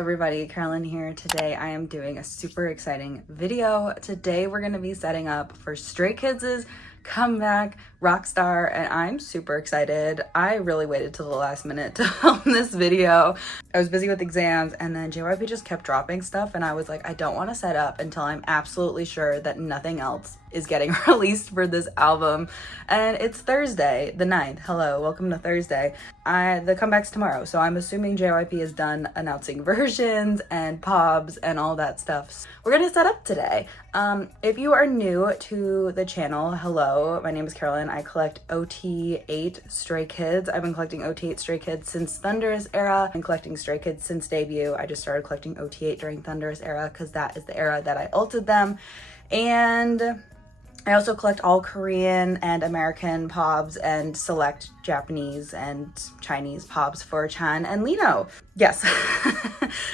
everybody, Carolyn here. Today I am doing a super exciting video. Today we're going to be setting up for Stray Kids' comeback, Rockstar, and I'm super excited. I really waited till the last minute to film this video. I was busy with exams and then JYP just kept dropping stuff and I was like, I don't want to set up until I'm absolutely sure that nothing else is getting released for this album. And it's Thursday, the 9th. Hello, welcome to Thursday. The comeback's tomorrow, so I'm assuming JYP is done announcing versions and POBs and all that stuff. So we're gonna set up today. If you are new to the channel, hello, my name is Carolyn. I collect OT8 Stray Kids. I've been collecting OT8 Stray Kids since Thunderous era. I've been collecting Stray Kids since debut. I just started collecting OT8 during Thunderous era because that is the era that I ulted them. And I also collect all Korean and American POBs and select Japanese and Chinese POBs for Chan and Lino. Yes,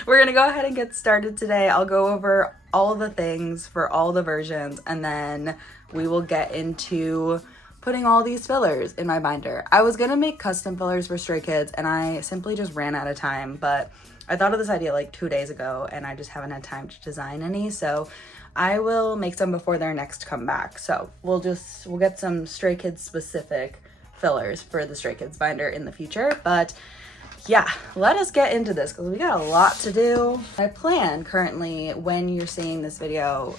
we're gonna go ahead and get started today. I'll go over all the things for all the versions and then we will get into putting all these fillers in my binder. I was gonna make custom fillers for Stray Kids and I simply just ran out of time, but I thought of this idea like 2 days ago and I just haven't had time to design any, so I will make some before their next comeback. So we'll get some Stray Kids specific fillers for the Stray Kids binder in the future. But yeah, let us get into this because we got a lot to do. My plan currently, when you're seeing this video,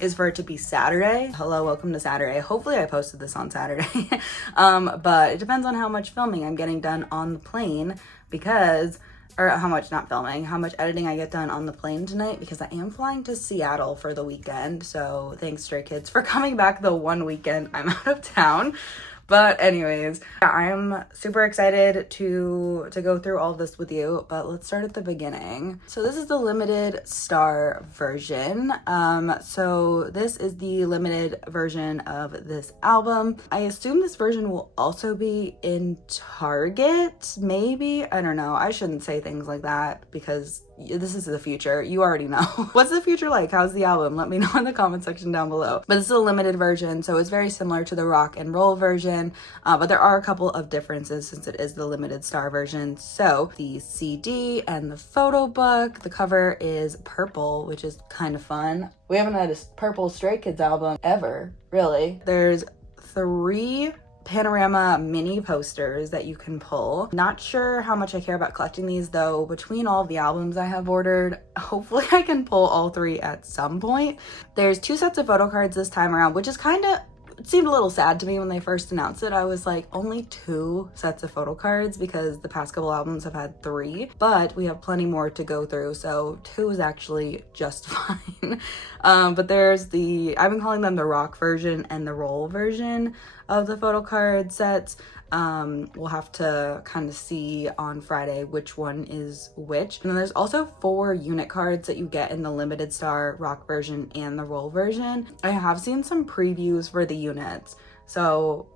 is for it to be Saturday. Hello, welcome to Saturday. Hopefully I posted this on Saturday. But it depends on how much filming I'm getting done on the plane because or how much editing I get done on the plane tonight because I am flying to Seattle for the weekend. So thanks Stray Kids for coming back the one weekend I'm out of town. But anyways, I am super excited to go through all this with you, but let's start at the beginning. So this is the limited star version. So this is the limited version of this album. I assume this version will also be in Target, maybe? I don't know. I shouldn't say things like that because this is the future. You already know. What's the future like? How's the album? Let me know in the comment section down below. But this is a limited version, so it's very similar to the rock and roll version, but there are a couple of differences since it is the limited star version. So the CD and the photo book, the cover is purple, which is kind of fun. We haven't had a purple Stray Kids album ever, really. There's 3 panorama mini posters that you can pull. Not sure how much I care about collecting these though. Between all the albums I have ordered, hopefully I can pull all 3 at some point. There's 2 sets of photo cards this time around, which is it seemed a little sad to me when they first announced it. I was like, only 2 sets of photo cards because the past couple albums have had 3, but we have plenty more to go through, so 2 is actually just fine. But there's I've been calling them the rock version and the roll version of the photo card sets. We'll have to kind of see on Friday which one is which. And then there's also 4 unit cards that you get in the limited star rock version and the roll version. I have seen some previews for the units, so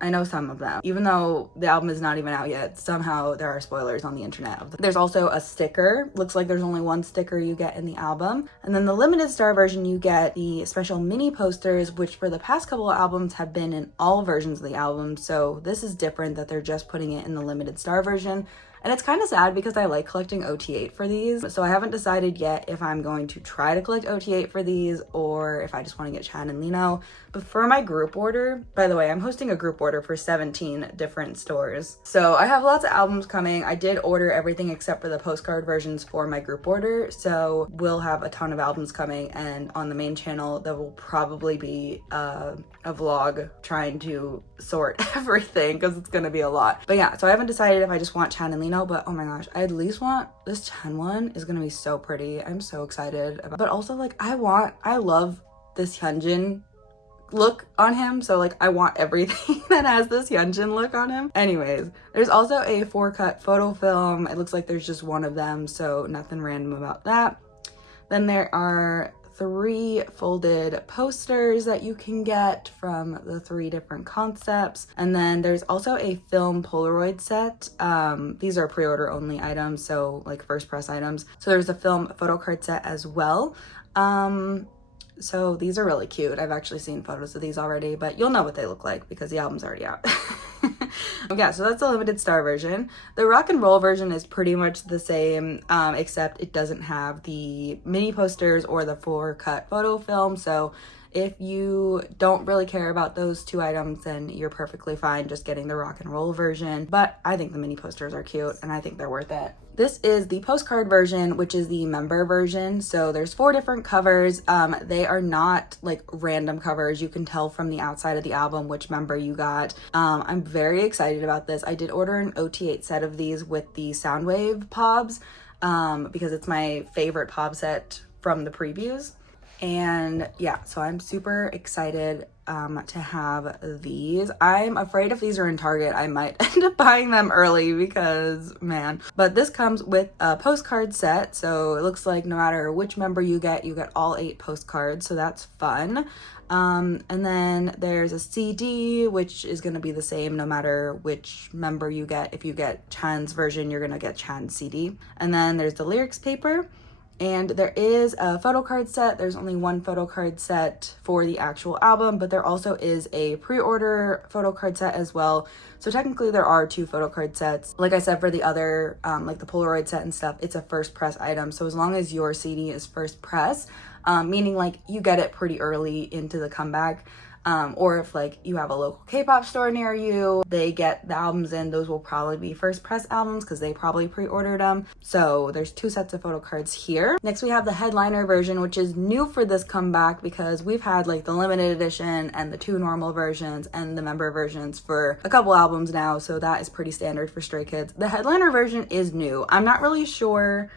I know some of them. Even though the album is not even out yet, somehow there are spoilers on the internet. There's also a sticker. Looks like there's only 1 sticker you get in the album. And then the limited star version, you get the special mini posters, which for the past couple of albums have been in all versions of the album. So this is different that they're just putting it in the limited star version. And it's kind of sad because I like collecting OT8 for these. So I haven't decided yet if I'm going to try to collect OT8 for these or if I just want to get Chan and Lino. But for my group order, by the way, I'm hosting a group order for 17 different stores. So I have lots of albums coming. I did order everything except for the postcard versions for my group order. So we'll have a ton of albums coming, and on the main channel, there will probably be a vlog trying to sort everything because it's going to be a lot. But yeah, so I haven't decided if I just want Chan and Lino, but oh my gosh, I at least want this Chan one. Is going to be so pretty. I'm so excited about, but also like I love this Hyunjin look on him, so like I want everything that has this Hyunjin look on him. Anyways, there's also a 4-cut photo film. It looks like there's just one of them, so nothing random about that. Then there are 3 folded posters that you can get from the 3 different concepts. And then there's also a film Polaroid set. These are pre-order only items, so like first press items. So there's a film photo card set as well. So these are really cute. I've actually seen photos of these already, but you'll know what they look like because the album's already out. Yeah, so that's the limited star version. The rock and roll version is pretty much the same, except it doesn't have the mini posters or the 4-cut photo film. So if you don't really care about those two items, then you're perfectly fine just getting the rock and roll version. But I think the mini posters are cute and I think they're worth it. This is the postcard version, which is the member version. So there's 4 different covers. They are not like random covers. You can tell from the outside of the album which member you got. I'm very excited about this. I did order an OT8 set of these with the Soundwave POBs because it's my favorite POB set from the previews. And yeah, so I'm super excited to have these. I'm afraid if these are in Target, I might end up buying them early because, man. But this comes with a postcard set, so it looks like no matter which member you get all 8 postcards, so that's fun. And then there's a CD, which is going to be the same no matter which member you get. If you get Chan's version, you're going to get Chan's CD. And then there's the lyrics paper. And there is a photo card set. There's only 1 photo card set for the actual album, but there also is a pre-order photo card set as well. So technically there are 2 photo card sets. Like I said, for the other, like the Polaroid set and stuff, it's a first press item. So as long as your CD is first press, meaning like you get it pretty early into the comeback, or if like you have a local K-pop store near you, they get the albums in, those will probably be first press albums because they probably pre-ordered them. So there's 2 sets of photo cards here. Next we have the headliner version, which is new for this comeback because we've had like the limited edition and the 2 normal versions and the member versions for a couple albums now. So that is pretty standard for Stray Kids. The headliner version is new. I'm not really sure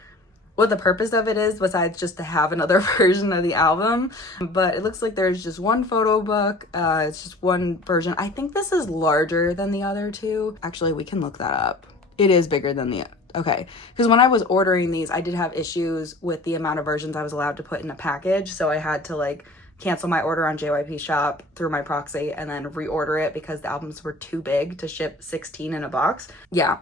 what the purpose of it is besides just to have another version of the album, but it looks like there's just 1 photo book. It's just 1 version. I think this is larger than the other 2. Actually, we can look that up. It is bigger than the okay, because when I was ordering these, I did have issues with the amount of versions I was allowed to put in a package, so I had to like cancel my order on JYP Shop through my proxy and then reorder it because the albums were too big to ship 16 in a box. Yeah.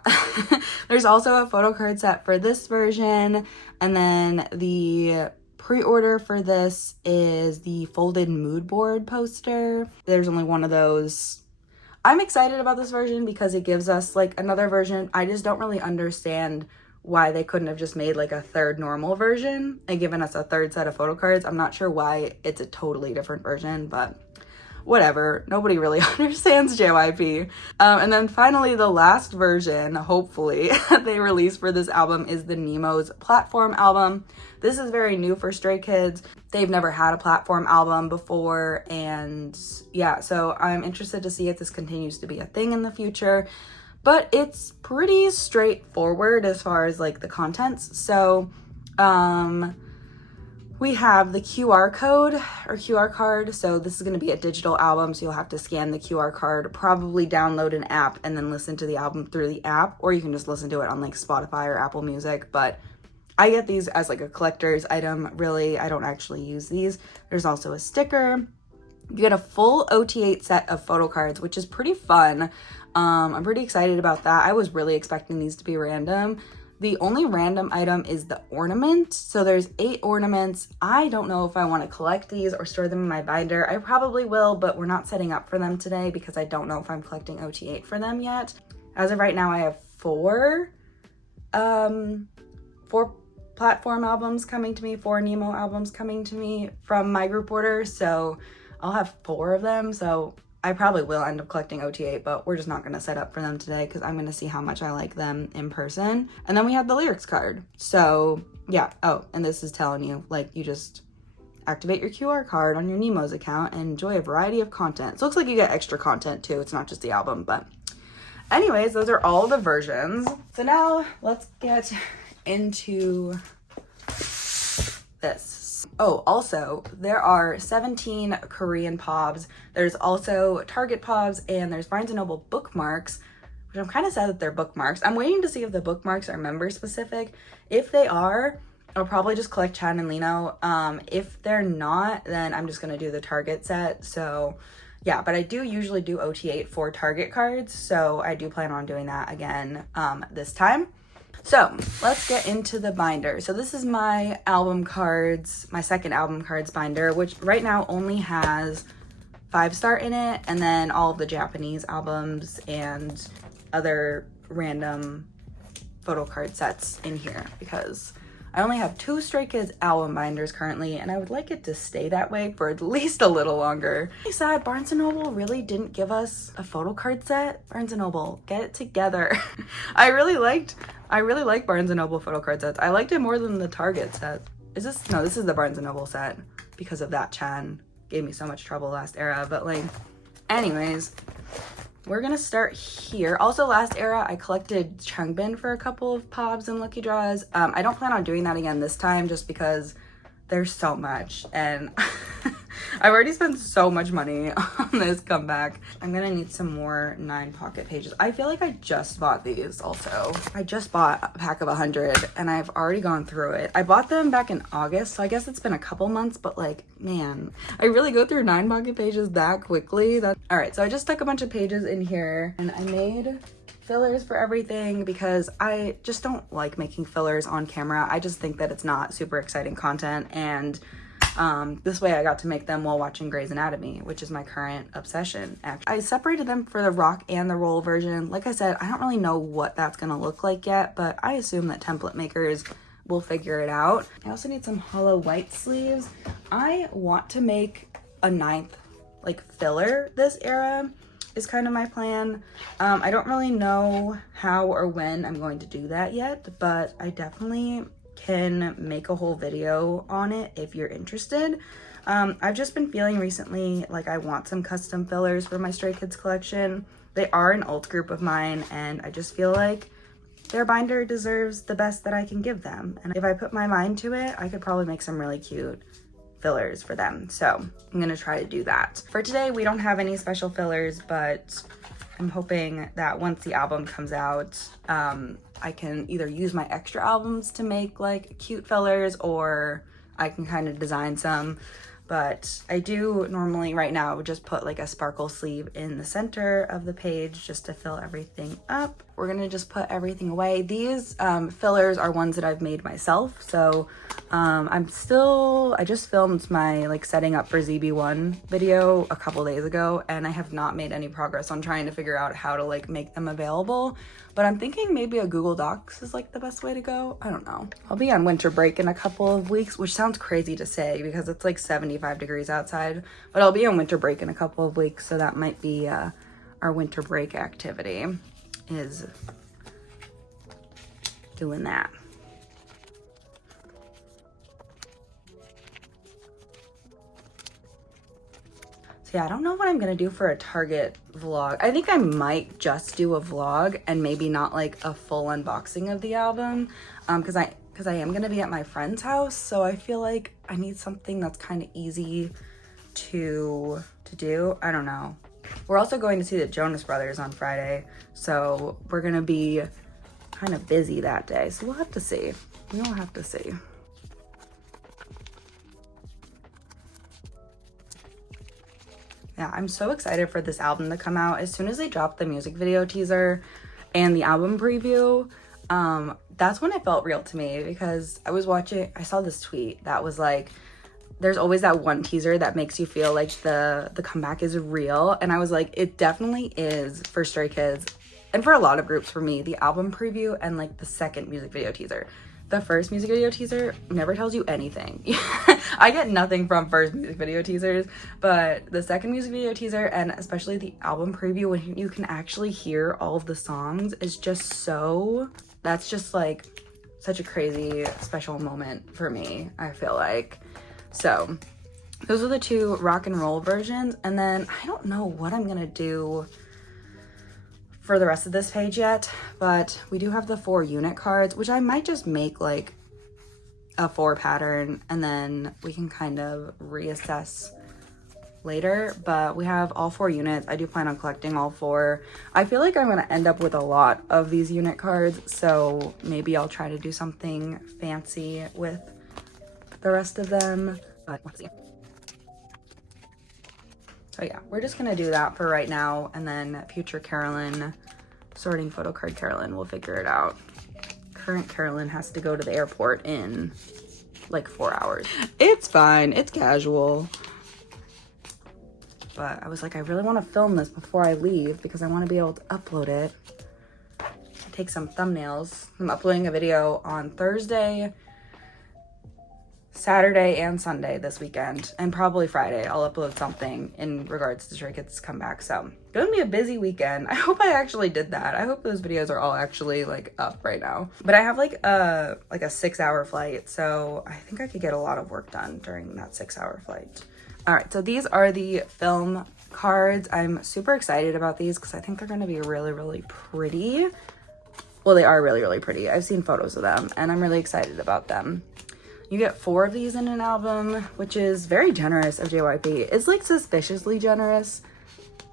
There's also a photo card set for this version, and then the pre-order for this is the folded mood board poster. There's only 1 of those. I'm excited about this version because it gives us like another version. I just don't really understand why they couldn't have just made like a 3rd normal version and given us a 3rd set of photo cards. I'm not sure why it's a totally different version, but whatever. Nobody really understands JYP. And then finally, the last version, hopefully, they release for this album is the Nemo's platform album. This is very new for Stray Kids. They've never had a platform album before, and yeah, so I'm interested to see if this continues to be a thing in the future. But it's pretty straightforward as far as like the contents. So we have the QR code or QR card. So this is going to be a digital album, so you'll have to scan the QR card, probably download an app and then listen to the album through the app, or you can just listen to it on like Spotify or Apple Music. But I get these as like a collector's item, really. I don't actually use these. There's also a sticker. You get a full OT8 set of photo cards, which is pretty fun. I'm pretty excited about that. I was really expecting these to be random. The only random item is the ornament. So there's 8 ornaments. I don't know if I want to collect these or store them in my binder. I probably will, but we're not setting up for them today because I don't know if I'm collecting OT8 for them yet. As of right now, I have 4 platform albums coming to me, 4 Nemo albums coming to me from my group order. So I'll have 4 of them. So I probably will end up collecting OT8, but we're just not going to set up for them today because I'm going to see how much I like them in person. And then we have the lyrics card. So yeah. Oh, and this is telling you, like, you just activate your QR card on your Nemo's account and enjoy a variety of content. So it looks like you get extra content too. It's not just the album, but anyways, those are all the versions. So now let's get into this. Oh, also, there are 17 Korean POBs. There's also Target POBs, and there's Barnes & Noble bookmarks, which I'm kind of sad that they're bookmarks. I'm waiting to see if the bookmarks are member specific. If they are, I'll probably just collect Chan and Lino. If they're not, then I'm just going to do the Target set. So yeah, but I do usually do OT8 for Target cards, so I do plan on doing that again this time. So let's get into the binder. So this is my album cards, my second album cards binder, which right now only has 5-star in it, and then all of the Japanese albums and other random photo card sets in here, because I only have 2 Stray Kids album binders currently, and I would like it to stay that way for at least a little longer. I'm sad Barnes & Noble really didn't give us a photo card set. Barnes & Noble, get it together. I really like Barnes & Noble photo card sets. I liked it more than the Target set. No, this is the Barnes & Noble set, because of that Chan gave me so much trouble last era. But like, anyways, we're gonna start here. Also, last era I collected Changbin for a couple of POBs and lucky draws. I don't plan on doing that again this time, just because there's so much, and I've already spent so much money on this comeback. I'm gonna need some more 9 pocket pages. I feel like I just bought these also. I just bought a pack of 100 and I've already gone through it. I bought them back in August, so I guess it's been a couple months, but like, man, I really go through 9 pocket pages that quickly. All right, so I just stuck a bunch of pages in here and I made fillers for everything because I just don't like making fillers on camera. I just think that it's not super exciting content, and this way I got to make them while watching Grey's Anatomy, which is my current obsession. Actually, I separated them for the rock and the roll version. Like I said, I don't really know what that's gonna look like yet, but I assume that template makers will figure it out. I also need some hollow white sleeves. I want to make a 9th like filler this era is kind of my plan. I don't really know how or when I'm going to do that yet, but I definitely can make a whole video on it if you're interested. I've just been feeling recently like I want some custom fillers for my Stray Kids collection. They are an alt group of mine, and I just feel like their binder deserves the best that I can give them. And if I put my mind to it, I could probably make some really cute fillers for them. So I'm gonna try to do that. For today, we don't have any special fillers, but I'm hoping that once the album comes out, I can either use my extra albums to make like cute fillers, or I can kind of design some. But I do normally right now just put like a sparkle sleeve in the center of the page just to fill everything up. We're gonna just put everything away. These fillers are ones that I've made myself. So I just filmed my like setting up for ZB1 video a couple days ago, and I have not made any progress on trying to figure out how to like make them available. But I'm thinking maybe a Google Docs is like the best way to go. I don't know. I'll be on winter break in a couple of weeks, which sounds crazy to say because it's like 75 degrees outside, but I'll be on winter break in a couple of weeks. So that might be our winter break activity, is doing that. So yeah, I don't know what I'm gonna do for a Target vlog. I think I might just do a vlog and maybe not like a full unboxing of the album, because I am gonna be at my friend's house, so I feel like I need something that's kind of easy to do. I don't know. We're also going to see the Jonas Brothers on Friday, so we're gonna be kind of busy that day. So we'll have to see. We'll have to see. Yeah, I'm so excited for this album to come out. As soon as they dropped the music video teaser and the album preview, that's when it felt real to me, because I saw this tweet that was like, there's always that one teaser that makes you feel like the comeback is real. And I was like, it definitely is for Stray Kids, and for a lot of groups. For me, the album preview and like the second music video teaser. The first music video teaser never tells you anything. I get nothing from first music video teasers, but the second music video teaser, and especially the album preview when you can actually hear all of the songs, is just so, that's just like such a crazy special moment for me, I feel like. So those are the 2 rock and roll versions, and then I don't know what I'm gonna do for the rest of this page yet, but we do have the 4 unit cards, which I might just make like a 4 pattern, and then we can kind of reassess later. But we have all 4 units. I do plan on collecting all 4. I feel like I'm gonna end up with a lot of these unit cards, so maybe I'll try to do something fancy with the rest of them, but let's see. So yeah, we're just gonna do that for right now, and then future Carolyn, sorting photo card Carolyn, will figure it out. Current Carolyn has to go to the airport in like 4 hours. It's fine, it's casual. but I was like, I really want to film this before I leave because I want to be able to upload it. Take some thumbnails. I'm uploading a video on Thursday, Saturday, and Sunday this weekend, and probably Friday I'll upload something in regards to Stray Kids come back. So gonna be a busy weekend. I hope I actually did that. I hope those videos are all actually like up right now. But I have like a 6-hour flight, so I think I could get a lot of work done during that 6-hour flight. All right, so these are the film cards. I'm super excited about these because I think they're gonna be really, really pretty. Well, they are really, really pretty. I've seen photos of them and I'm really excited about them. You get 4 of these in an album, which is very generous of JYP. It's like suspiciously generous,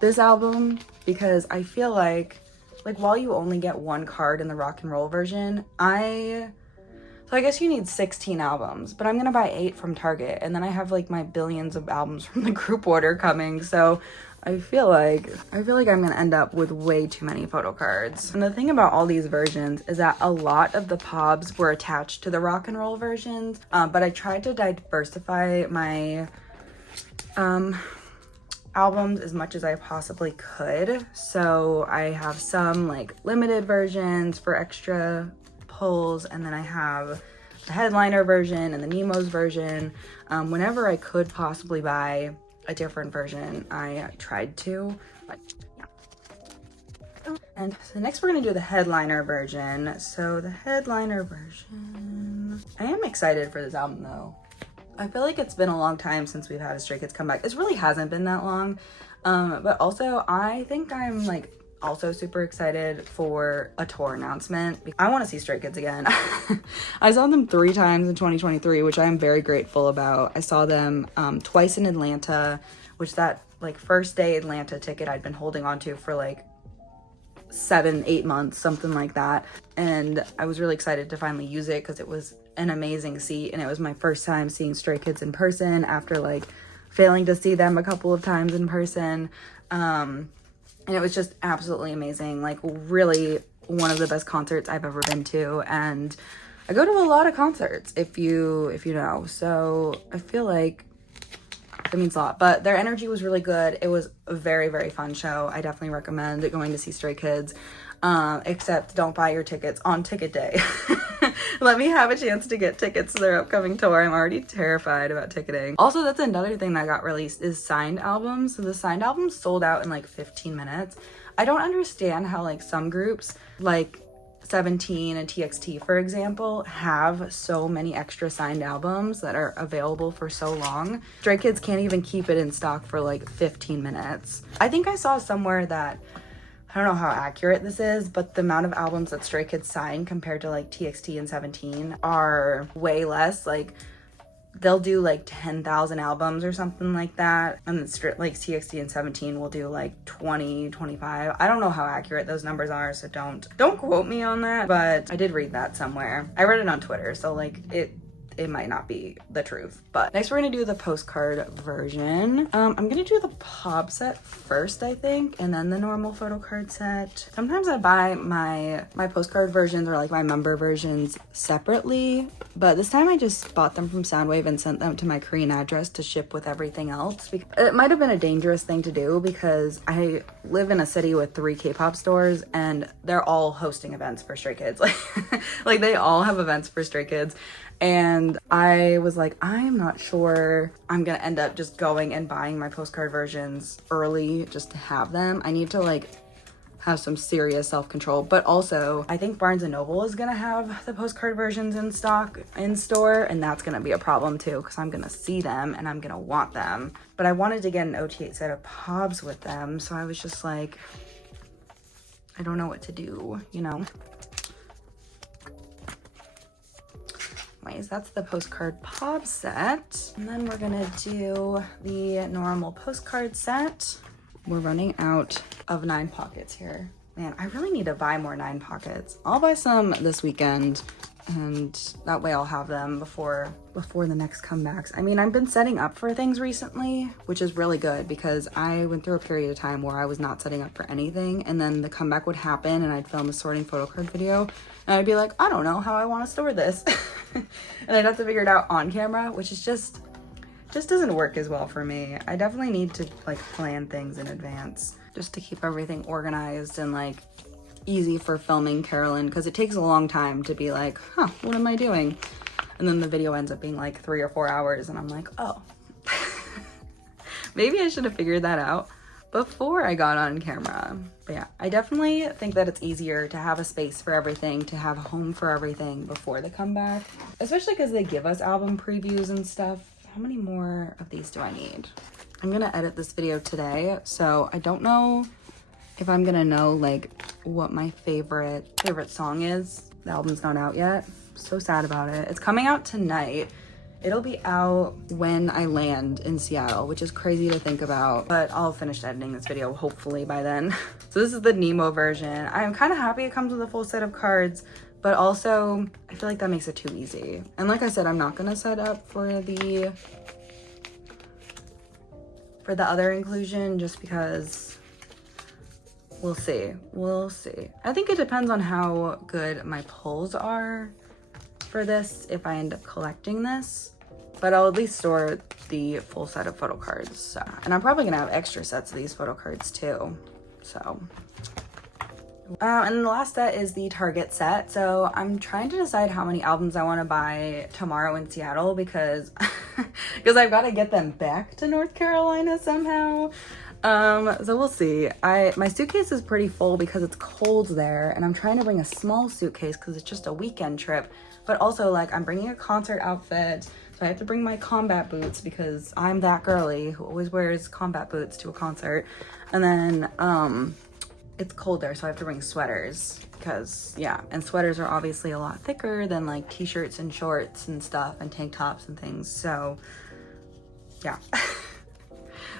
this album, because I feel like while you only get 1 card in the rock and roll version, I guess you need 16 albums, but I'm gonna buy 8 from Target, and then I have like my billions of albums from the group order coming, so I feel like I'm gonna end up with way too many photo cards. And the thing about all these versions is that a lot of the POBs were attached to the rock and roll versions, but I tried to diversify my albums as much as I possibly could. So I have some like limited versions for extra pulls, and then I have the headliner version and the Nemo's version. Whenever I could possibly buy a different version, I tried to. And so next we're gonna do the headliner version. So the headliner version, I am excited for this album though. I feel like it's been a long time since we've had a Stray Kids comeback. It really hasn't been that long, but also I think I'm like also super excited for a tour announcement. I want to see Stray Kids again. I saw them 3 times in 2023, which I am very grateful about. I saw them twice in Atlanta, which that like first day Atlanta ticket I'd been holding on to for like 7-8 months, something like that. And I was really excited to finally use it because it was an amazing seat, and it was my first time seeing Stray Kids in person after like failing to see them a couple of times in person. And it was just absolutely amazing. Like really one of the best concerts I've ever been to. And I go to a lot of concerts, if you know. So I feel like it means a lot. But their energy was really good. It was a very, very fun show. I definitely recommend going to see Stray Kids. Except don't buy your tickets on ticket day. Let me have a chance to get tickets to their upcoming tour. I'm already terrified about ticketing. Also, that's another thing that got released is signed albums. So the signed albums sold out in like 15 minutes. I don't understand how like some groups like 17 and TXT, for example, have so many extra signed albums that are available for so long. Stray Kids can't even keep it in stock for like 15 minutes. I think I saw somewhere that, I don't know how accurate this is, but the amount of albums that Stray Kids sign compared to like TXT and 17 are way less. Like they'll do like 10,000 albums or something like that, and like TXT and 17 will do like 20, 25. I don't know how accurate those numbers are, so don't quote me on that, but I did read that somewhere. I read it on Twitter, so like it might not be the truth. But next we're gonna do the postcard version. I'm gonna do the POB set first, I think, and then the normal photo card set. Sometimes I buy my postcard versions or like my member versions separately, but this time I just bought them from Soundwave and sent them to my Korean address to ship with everything else. It might have been a dangerous thing to do because I live in a city with 3 K-pop stores and they're all hosting events for Stray Kids. Like they all have events for Stray Kids. And I was like, I'm not sure I'm gonna end up just going and buying my postcard versions early just to have them. I need to like have some serious self-control. But also I think Barnes & Noble is gonna have the postcard versions in stock in store, and that's gonna be a problem too because I'm gonna see them and I'm gonna want them. But I wanted to get an OT8 set of POBs with them, so I was just like, I don't know what to do, you know? Anyways, that's the postcard POB set. And then we're gonna do the normal postcard set. We're running out of 9 pockets here. Man, I really need to buy more 9 pockets. I'll buy some this weekend, and that way I'll have them before the next comebacks. I mean, I've been setting up for things recently, which is really good because I went through a period of time where I was not setting up for anything, and then the comeback would happen and I'd film a sorting photo card video and I'd be like, I don't know how I want to store this. And I'd have to figure it out on camera, which is just just doesn't work as well for me. I definitely need to like plan things in advance just to keep everything organized and like easy for filming Carolyn, because it takes a long time to be like, huh, what am I doing? And then the video ends up being like 3 or 4 hours and I'm like, oh, maybe I should have figured that out before I got on camera. But yeah, I definitely think that it's easier to have a space for everything, to have a home for everything before the comeback, especially because they give us album previews and stuff. How many more of these do I need? I'm gonna edit this video today, so I don't know if I'm gonna know like what my favorite song is. The album's not out yet. So sad about it. It's coming out tonight. It'll be out when I land in Seattle, which is crazy to think about, but I'll finish editing this video hopefully by then. So this is the Nemo version. I'm kind of happy it comes with a full set of cards, but also I feel like that makes it too easy. And like I said, I'm not gonna set up for the other inclusion just because we'll see. I think it depends on how good my pulls are for this if I end up collecting this, but I'll at least store the full set of photo cards. So, and I'm probably gonna have extra sets of these photo cards too. So, and then the last set is the Target set. So I'm trying to decide how many albums I want to buy tomorrow in Seattle because I've got to get them back to North Carolina somehow. So we'll see. My suitcase is pretty full because it's cold there, and I'm trying to bring a small suitcase because it's just a weekend trip. But also, like, I'm bringing a concert outfit, so I have to bring my combat boots because I'm that girly who always wears combat boots to a concert. And then, it's cold there, so I have to bring sweaters because, yeah, and sweaters are obviously a lot thicker than, like, t-shirts and shorts and stuff and tank tops and things, so, yeah.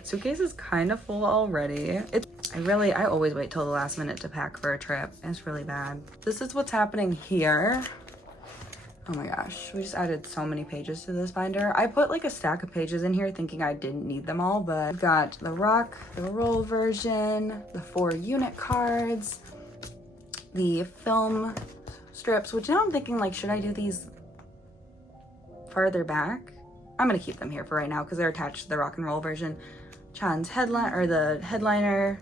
Suitcase is kind of full already. I always wait till the last minute to pack for a trip. It's really bad. This is what's happening here. Oh my gosh, we just added so many pages to this binder. I put like a stack of pages in here thinking I didn't need them all, but I've got the rock, the roll version, the 4 unit cards, the film strips, which now I'm thinking like, should I do these farther back? I'm gonna keep them here for right now because they're attached to the rock and roll version. Chan's headline, or the headliner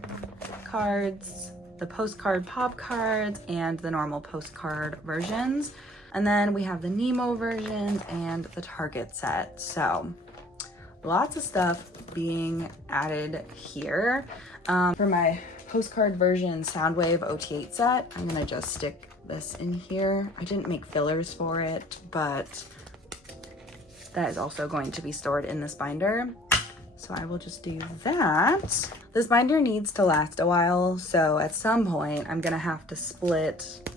cards, the postcard pop cards, and the normal postcard versions. And then we have the Nemo versions and the Target set. So lots of stuff being added here. For my postcard version Soundwave OT8 set, I'm gonna just stick this in here. I didn't make fillers for it, but that is also going to be stored in this binder. So I will just do that. This binder needs to last a while, so at some point I'm gonna have to split,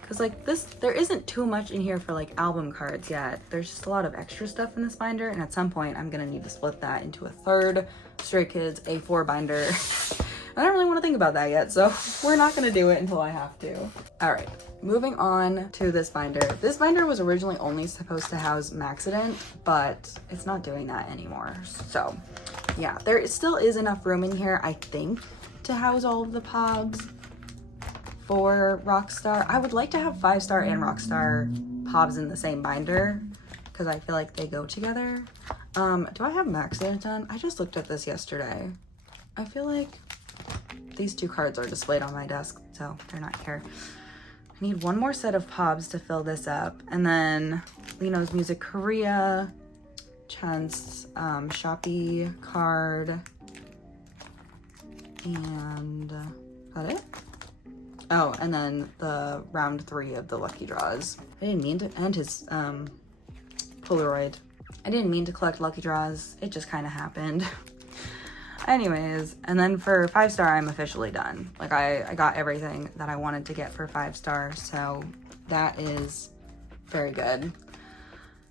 because like this, there isn't too much in here for like album cards yet. There's just a lot of extra stuff in this binder, and at some point I'm gonna need to split that into a third Stray Kids A4 binder. I don't really want to think about that yet, so we're not gonna do it until I have to. All right, moving on to this binder. This binder was originally only supposed to house Maxident, but it's not doing that anymore. So yeah, there still is enough room in here, I think, to house all of the POBs for Rockstar. I would like to have 5-star and Rockstar POBs in the same binder because I feel like they go together. Do I have Maxident done? I just looked at this yesterday. I feel like these 2 cards are displayed on my desk, so they're not here. I need 1 more set of POBs to fill this up, and then Lino's Music Korea, Chan's Shopee card, and is that it? Oh, and then the round 3 of the lucky draws. I didn't mean to, and his Polaroid. I didn't mean to collect lucky draws. It just kind of happened. Anyways, and then for 5-star, I'm officially done. Like I got everything that I wanted to get for 5-star, so that is very good.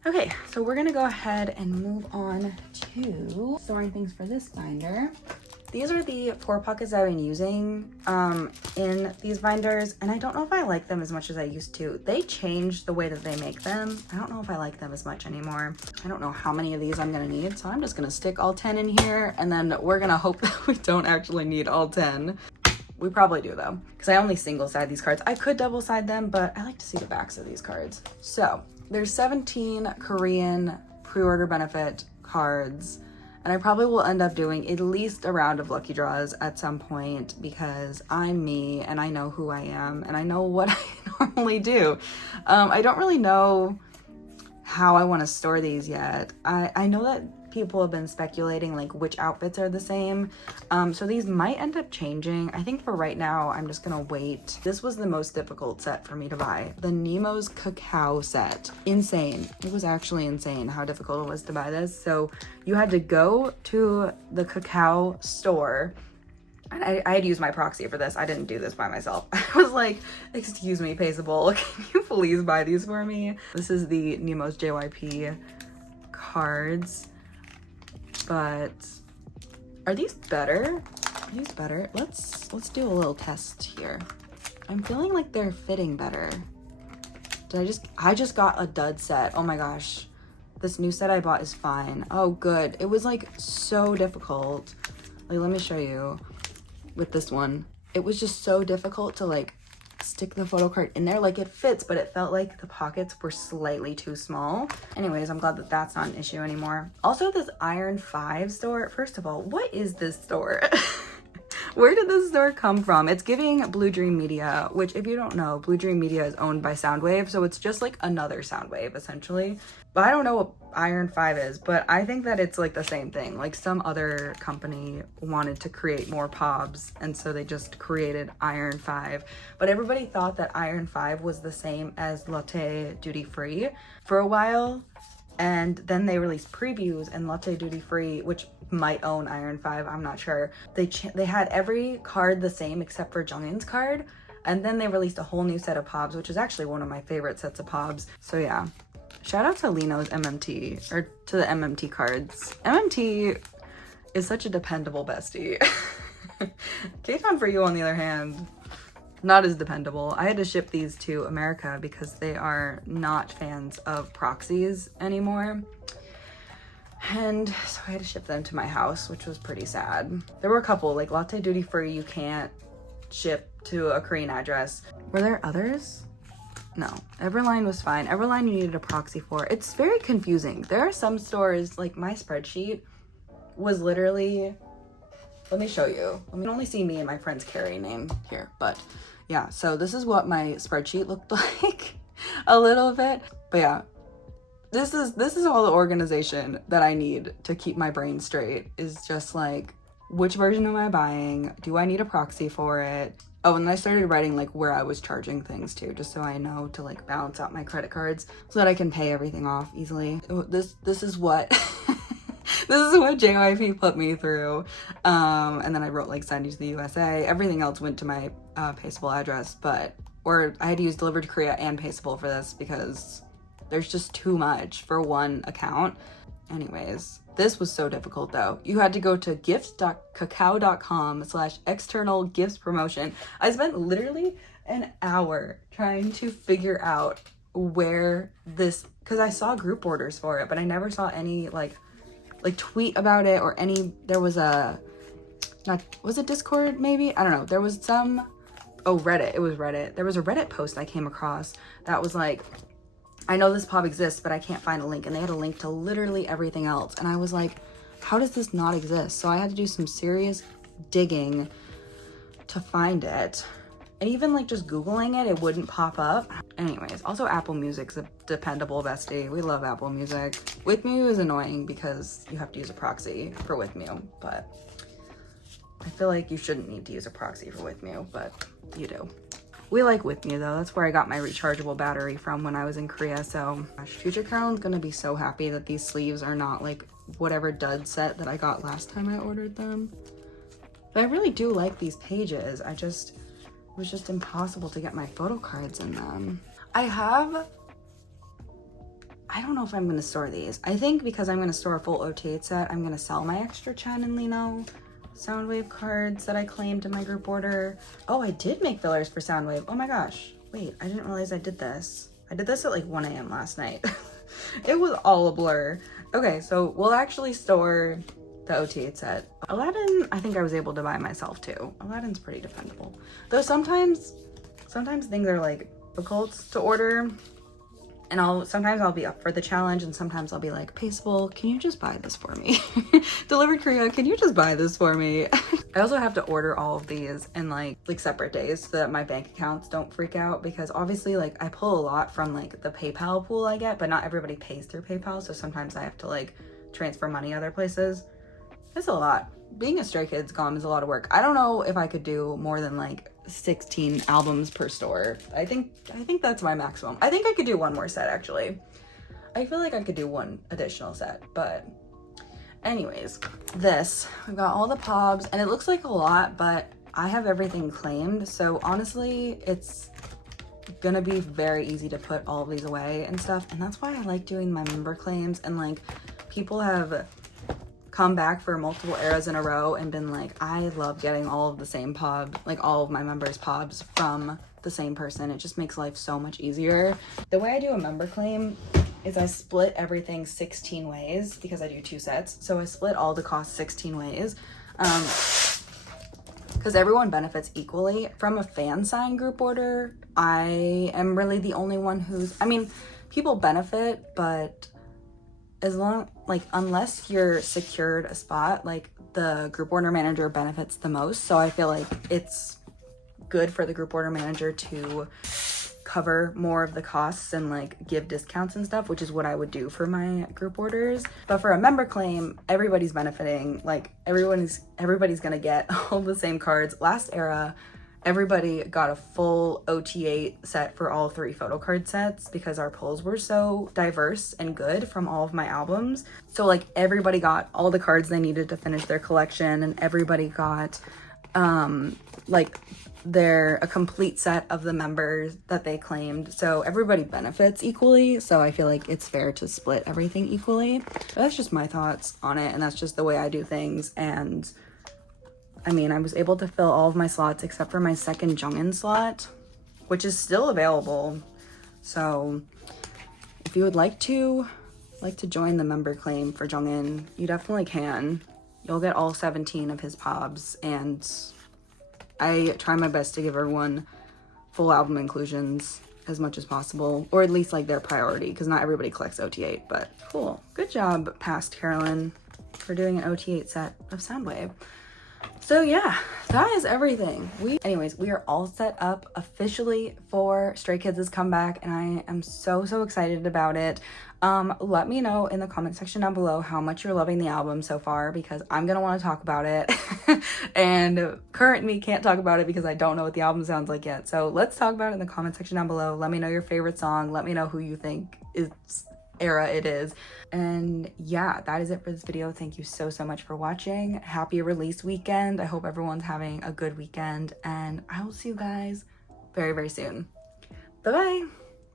Okay, so we're gonna go ahead and move on to storing things for this binder. These are the 4 pockets I've been using in these binders, and I don't know if I like them as much as I used to. They changed the way that they make them. I don't know if I like them as much anymore. I don't know how many of these I'm gonna need, so I'm just gonna stick all 10 in here, and then we're gonna hope that we don't actually need all 10. We probably do though, because I only single side these cards. I could double side them, but I like to see the backs of these cards. So there's 17 Korean pre-order benefit cards. And I probably will end up doing at least a round of lucky draws at some point because I'm me and I know who I am and I know what I normally do. I don't really know how I want to store these yet. I know that people have been speculating like which outfits are the same. So these might end up changing. I think for right now, I'm just gonna wait. This was the most difficult set for me to buy. The Nemo's Cacao set. Insane. It was actually insane how difficult it was to buy this. So you had to go to the Cacao store. And I had used my proxy for this. I didn't do this by myself. I was like, excuse me, Paceable, can you please buy these for me? This is the Nemo's JYP cards. But are these better? Are these better? Let's do a little test here. I'm feeling like they're fitting better. I just got a dud set. Oh my gosh. This new set I bought is fine. Oh good. It was like so difficult. Like let me show you with this one. It was just so difficult to like stick the photo card in there. Like it fits, but it felt like the pockets were slightly too small. Anyways, I'm glad that that's not an issue anymore. Also, this Iron 5 store. First of all, what is this store? Where did this store come from? It's giving Blue Dream Media, which if you don't know, Blue Dream Media is owned by Soundwave, so it's just like another Soundwave essentially. But I don't know what Iron 5 is, but I think that it's like the same thing. Like some other company wanted to create more POBs, and so they just created Iron 5. But everybody thought that Iron 5 was the same as Latte Duty Free for a while. And then they released previews, and Latte Duty Free, which might own Iron 5, I'm not sure. They had every card the same except for Jungin's card. And then they released a whole new set of POBs, which is actually one of my favorite sets of POBs. So yeah, shout out to Lino's MMT, or to the MMT cards. MMT is such a dependable bestie. K-Con For You, on the other hand, not as dependable. I had to ship these to America because they are not fans of proxies anymore. And so I had to ship them to my house, which was pretty sad. There were a couple, like Latte Duty Free, you can't ship to a Korean address. Were there others? No, Everline was fine. Everline you needed a proxy for. It's very confusing. There are some stores, like my spreadsheet was literally, let me show you. You can only see me and my friend's carry name here, but yeah, so this is what my spreadsheet looked like a little bit. But yeah, this is all the organization that I need to keep my brain straight, is just like, which version am I buying? Do I need a proxy for it? Oh, and I started writing like where I was charging things to, just so I know to like balance out my credit cards so that I can pay everything off easily. This is what this is what JYP put me through. And then I wrote like send you to the USA. Everything else went to my Paceable address, or I had to use Delivered to Korea and Paceable for this because there's just too much for one account. Anyways, this was so difficult though. You had to go to gifts.kakao.com/external gifts promotion. I spent literally an hour trying to figure out where this, because I saw group orders for it, but I never saw any like tweet about it or any, there was a, was it Discord maybe? I don't know. There was some, oh, Reddit. It was Reddit. There was a Reddit post I came across that was like, I know this POB exists, but I can't find a link. And they had a link to literally everything else. And I was like, how does this not exist? So I had to do some serious digging to find it. And even like just Googling it, it wouldn't pop up. Anyways, also Apple Music's a dependable bestie. We love Apple Music. Withmu is annoying because you have to use a proxy for Withmu, but I feel like you shouldn't need to use a proxy for Withmu, but you do. We like Withmu though. That's where I got my rechargeable battery from when I was in Korea. So Future Carolyn's gonna be so happy that these sleeves are not like whatever dud set that I got last time I ordered them. But I really do like these pages. It was just impossible to get my photo cards in them. I don't know if I'm gonna store these. I think because I'm gonna store a full OT8 set, I'm gonna sell my extra Chen and Lino Soundwave cards that I claimed in my group order. Oh, I did make fillers for Soundwave. Oh my gosh. Wait, I didn't realize I did this. I did this at like 1 a.m. last night. It was all a blur. Okay, so we'll actually store the OT8 set. Aladdin, I think I was able to buy myself too. Aladdin's pretty dependable. Though sometimes things are like difficult to order. And sometimes I'll be up for the challenge, and sometimes I'll be like, Paceable, can you just buy this for me? Delivered Korea, can you just buy this for me? I also have to order all of these in like separate days so that my bank accounts don't freak out, because obviously like I pull a lot from like the PayPal pool I get, but not everybody pays through PayPal, so sometimes I have to like transfer money other places. It's a lot. Being a Stray Kids gom is a lot of work. I don't know if I could do more than like 16 albums per store. I think that's my maximum. I think I could do one more set actually. I feel like I could do one additional set, but anyways, we've got all the POBs, and it looks like a lot, but I have everything claimed. So honestly, it's gonna be very easy to put all of these away and stuff. And that's why I like doing my member claims, and like people have come back for multiple eras in a row and been like, I love getting all of the same POB, like all of my members' POBs from the same person. It just makes life so much easier. The way I do a member claim is I split everything 16 ways because I do 2 sets. So I split all the costs 16 ways because everyone benefits equally. From a fan sign group order, I am really the only one people benefit, but unless you're secured a spot, like the group order manager benefits the most. So I feel like it's good for the group order manager to cover more of the costs and like give discounts and stuff, which is what I would do for my group orders. But for a member claim, everybody's benefiting. Like everybody's gonna get all the same cards. Last era, everybody got a full OT8 set for all 3 photo card sets because our pulls were so diverse and good from all of my albums. So like everybody got all the cards they needed to finish their collection, and everybody got a complete set of the members that they claimed. So everybody benefits equally. So I feel like it's fair to split everything equally. But that's just my thoughts on it, and that's just the way I do things. And I mean, I was able to fill all of my slots except for my second Jungin slot, which is still available. So if you would like to join the member claim for Jungin, you definitely can. You'll get all 17 of his POBs, and I try my best to give everyone full album inclusions as much as possible, or at least like their priority, because not everybody collects OT8, but cool. Good job, Past Carolyn, for doing an OT8 set of Soundwave. So yeah, that is everything. Anyways, we are all set up officially for Stray Kids' comeback, and I am so excited about it. Let me know in the comment section down below how much you're loving the album so far, because I'm gonna want to talk about it. And current me can't talk about it because I don't know what the album sounds like yet. So let's talk about it in the comment section down below. Let me know your favorite song. Let me know who you think era it is. And yeah, that is it for this video. Thank you so much for watching. Happy release weekend. I hope everyone's having a good weekend, and I will see you guys very soon. Bye bye.